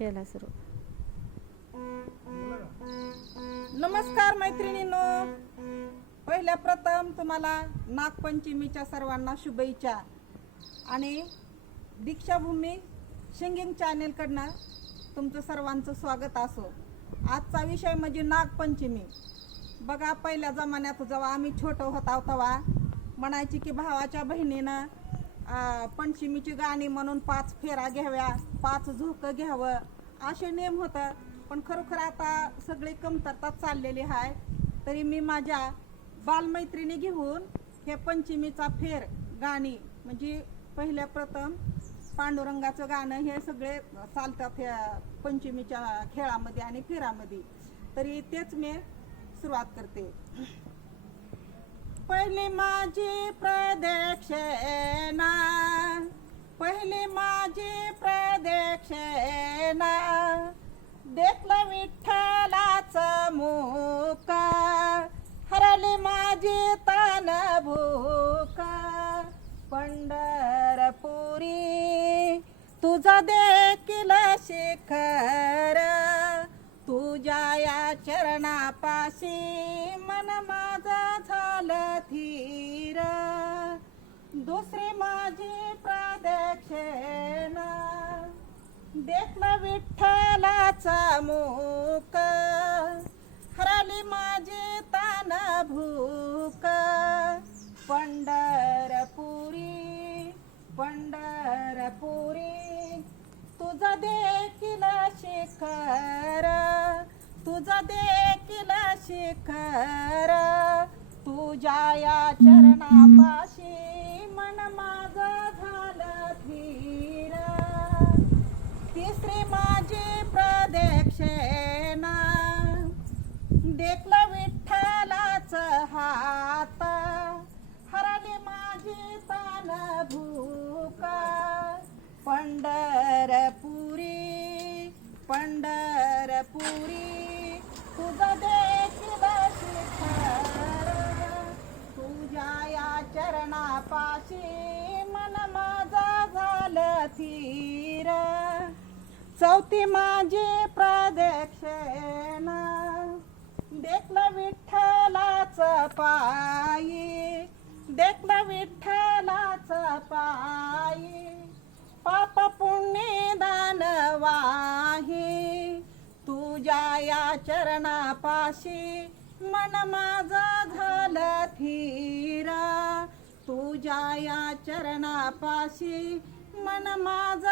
केला सुरू. नमस्कार मैत्रिणींनो. पहिल्या प्रथम तुम्हाला नागपंचमीच्या सर्वांना शुभेच्छा. आणि दीक्षाभूमी सिंगिंग चॅनेलकडनं तुमचं सर्वांचं स्वागत असो. आजचा विषय म्हणजे नागपंचमी. बघा पहिल्या जमान्यात जेव्हा आम्ही छोटं होता तेव्हा म्हणायची की भावाच्या बहिणीनं पंचमीची गाणी म्हणून पाच फेरा घ्याव्या पाच झोकं घ्यावं असे नियम होतं. पण खरोखर आता सगळी कमतरता चाललेली आहे तरी मी माझ्या बालमैत्रिणी घेऊन हे पंचमीचा फेर गाणी म्हणजे पहिल्या प्रथम पांडुरंगाचं गाणं हे सगळे चालतात ह्या पंचमीच्या खेळामध्ये आणि फेरामध्ये. तरी तेच मी सुरुवात करते. पहिली माझी प्रदक्षिणा पहिली माझी प्रदक्षिणा. देखलं विठ्ठलाच मुका. हरली माझी तान भूका पंढरपुरी तुझा देखील शिखर. तुझ्या या चरणापाशी मन माझं झालं धीर. देखलं विठ्ठलाचा मूक हराली माझी तान भूक. पंढरपुरी पंढरपुरी तुझा देखील शिखर. तुझा देखील शिखर. तुझ्या या चरणा तिसरी माझी प्रदक्षिणा. देखलं विठ्ठलाच हात. हरली माझी तान भूका. पंढरपुरी पंढरपुरी तुझं देखील शिखर. तुझ्या या चरणापाशी चौथी माझी प्रदक्षिणा. देखलं विठ्ठलाच पायी. देखलं विठ्ठलाच पायी. पाप पुण्य दानवाही तुझ्या या चरणापाशी मन माझं झालं थीरा. तुझ्या या चरणापाशी मन माझं